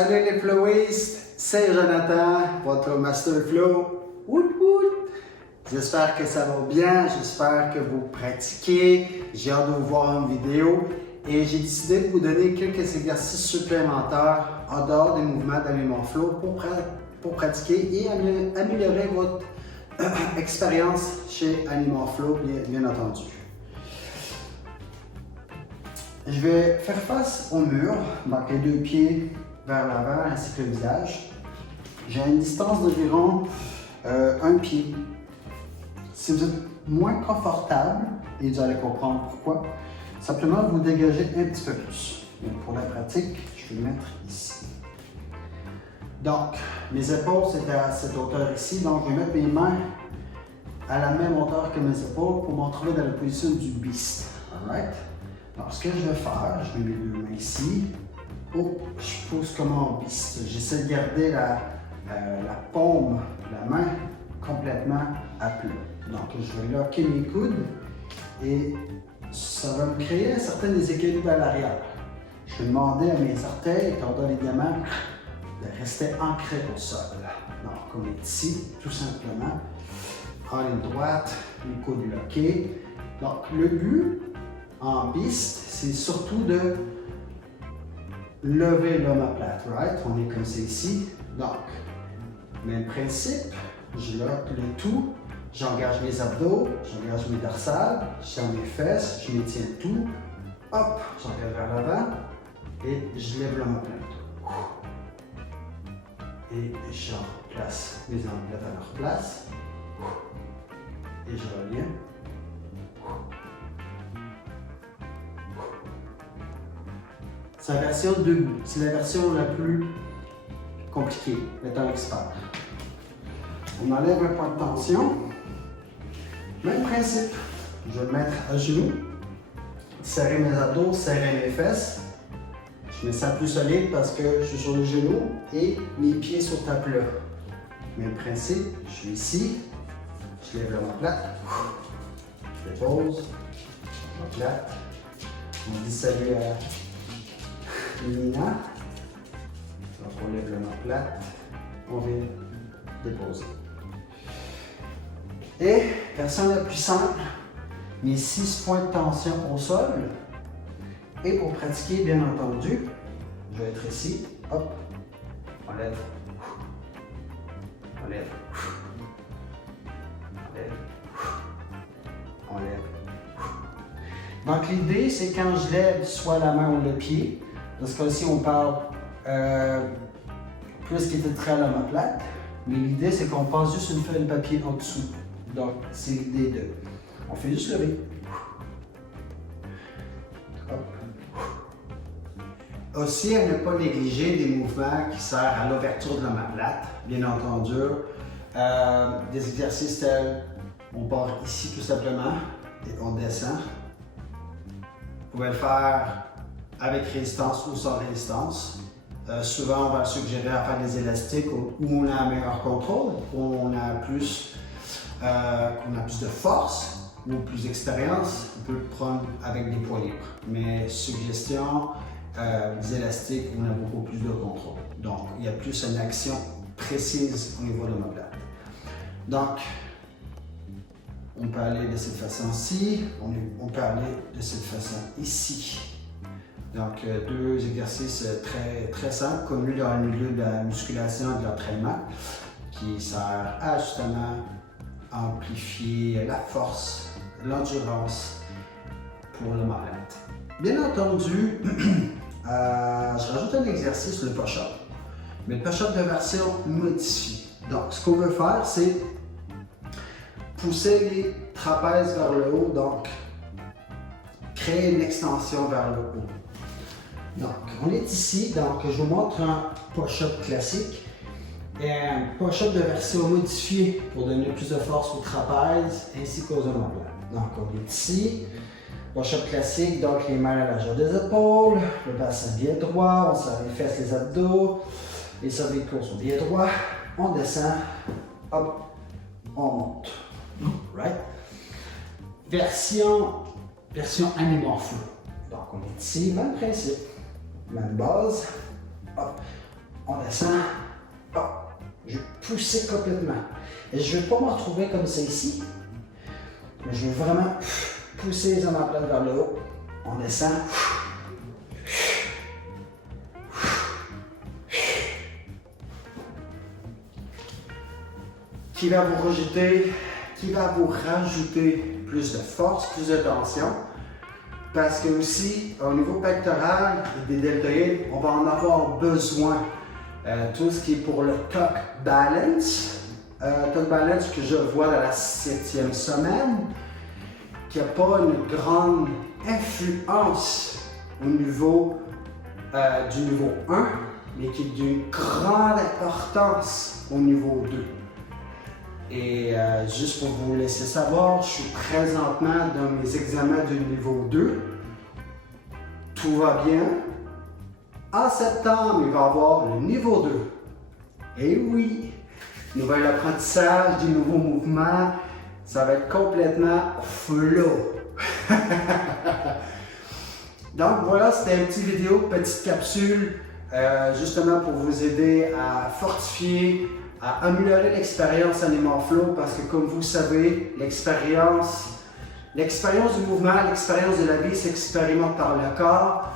Salut les flowistes, c'est Jonathan, votre Master Flow. Wout wout! J'espère que ça va bien, j'espère que vous pratiquez. J'ai hâte de vous voir une vidéo et j'ai décidé de vous donner quelques exercices supplémentaires en dehors des mouvements d'Animon Flow pour pratiquer et améliorer votre expérience chez Animon Flow, bien entendu. Je vais faire face au mur, donc les deux pieds vers l'avant ainsi que le visage. J'ai une distance d'environ un pied. Si vous êtes moins confortable, et vous allez comprendre pourquoi, simplement vous dégagez un petit peu plus. Mais pour la pratique, je vais le mettre ici. Donc, mes épaules, c'est à cette hauteur ici, donc je vais mettre mes mains à la même hauteur que mes épaules pour me retrouver dans la position du beast. Alright? Alors, ce que je vais faire, je mets mes deux mains ici. Oh, je pose comme en beast. J'essaie de garder la paume de la main complètement à plat. Donc, je vais locker mes coudes et ça va me créer un certain déséquilibre à l'arrière. Je vais demander à mes orteils, tendons les diamants, de rester ancrés au sol. Donc, on est ici, tout simplement. En ligne droite, les coudes loqués. Donc, le but en beast, c'est surtout de lever l'omoplate, right? On est comme ça ici. Donc, même principe, je lock le tout, j'engage mes abdos, j'engage mes dorsales, je tiens mes fesses, je maintiens tout. Hop, j'engage vers l'avant et je lève l'omoplate. Et je replace mes omoplates à leur place. Et je reviens. C'est la version debout. C'est la version la plus compliquée, étant expert. On enlève un point de tension. Même principe. Je vais me mettre à genoux, serrer mes abdos, serrer mes fesses. Je mets ça plus solide parce que je suis sur le genou et mes pieds sont à plat. Même principe. Je suis ici. Je lève l'omoplate. Je dépose. L'omoplate. On dit salut à Nina. Donc on lève l'omoplate, on vient déposer. Et version la plus simple, mes 6 points de tension au sol. Et pour pratiquer, bien entendu, je vais être ici, hop, on lève, on lève, on lève, on lève. Donc l'idée, c'est quand je lève soit la main ou le pied. Dans ce cas-ci, on parle plus qui était très à l'omoplate, mais l'idée, c'est qu'on passe juste une feuille de papier en dessous. Donc, c'est l'idée de... On fait juste lever. Hop. Aussi, à ne pas négliger des mouvements qui servent à l'ouverture de l'omoplate, bien entendu. Des exercices tels, on part ici tout simplement et on descend. Vous pouvez le faire avec résistance ou sans résistance. Souvent, on va suggérer à faire des élastiques où on a un meilleur contrôle, où on a plus de force ou plus d'expérience. On peut le prendre avec des poids libres. Mais suggestion, des élastiques où on a beaucoup plus de contrôle. Donc, il y a plus une action précise au niveau de l'omoplate. Donc, on peut aller de cette façon-ci, on peut aller de cette façon ici. Donc, deux exercices très simples, connus dans le milieu de la musculation et de l'entraînement, qui servent à justement amplifier la force, l'endurance pour l'omoplate. Bien entendu, je rajoute un exercice, le push-up, mais le push-up de version modifiée. Donc, ce qu'on veut faire, c'est pousser les trapèzes vers le haut, donc créer une extension vers le haut. Donc, on est ici, donc je vous montre un push-up classique et un push-up de version modifiée pour donner plus de force aux trapèzes ainsi qu'aux omoplates. Donc, on est ici, push-up classique, donc les mains à la largeur des épaules, le bassin bien droit, on serre les fesses, les abdos, les cervicaux sont bien droits, on descend, hop, on monte. Right? Version Animon Flow. Donc, on est ici, même principe. Même base, hop, On descend. Oh, je vais pousser complètement. Et je ne vais pas me retrouver comme ça ici. Mais je vais vraiment pousser les omoplates vers le haut. On descend. Qui va vous rajouter plus de force, plus de tension. Parce que aussi, au niveau pectoral et des deltoïdes, on va en avoir besoin. Tout ce qui est pour le tuck balance. Tuck balance que je vois dans la 7e semaine, qui n'a pas une grande influence au niveau du niveau 1, mais qui est d'une grande importance au niveau 2. Et juste pour vous laisser savoir, je suis présentement dans mes examens du niveau 2. Tout va bien. En septembre, il va y avoir le niveau 2. Et oui, nouvel apprentissage, du nouveau mouvement, ça va être complètement flow. Donc voilà, c'était une petite vidéo, petite capsule, justement pour vous aider à fortifier, à améliorer l'expérience Animal Flow, parce que comme vous savez, l'expérience du mouvement, l'expérience de la vie s'expérimente par le corps.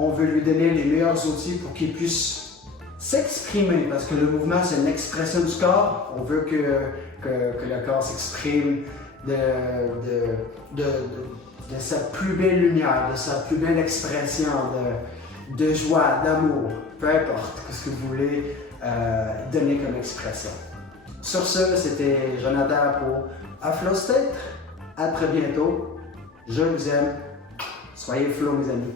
On veut lui donner les meilleurs outils pour qu'il puisse s'exprimer, parce que le mouvement, c'est une expression du corps. On veut que le corps s'exprime de sa plus belle lumière, de sa plus belle expression de joie, d'amour, peu importe ce que vous voulez donner comme expression. Sur ce, c'était Jonathan pour Flow State. À très bientôt. Je vous aime. Soyez flow, mes amis.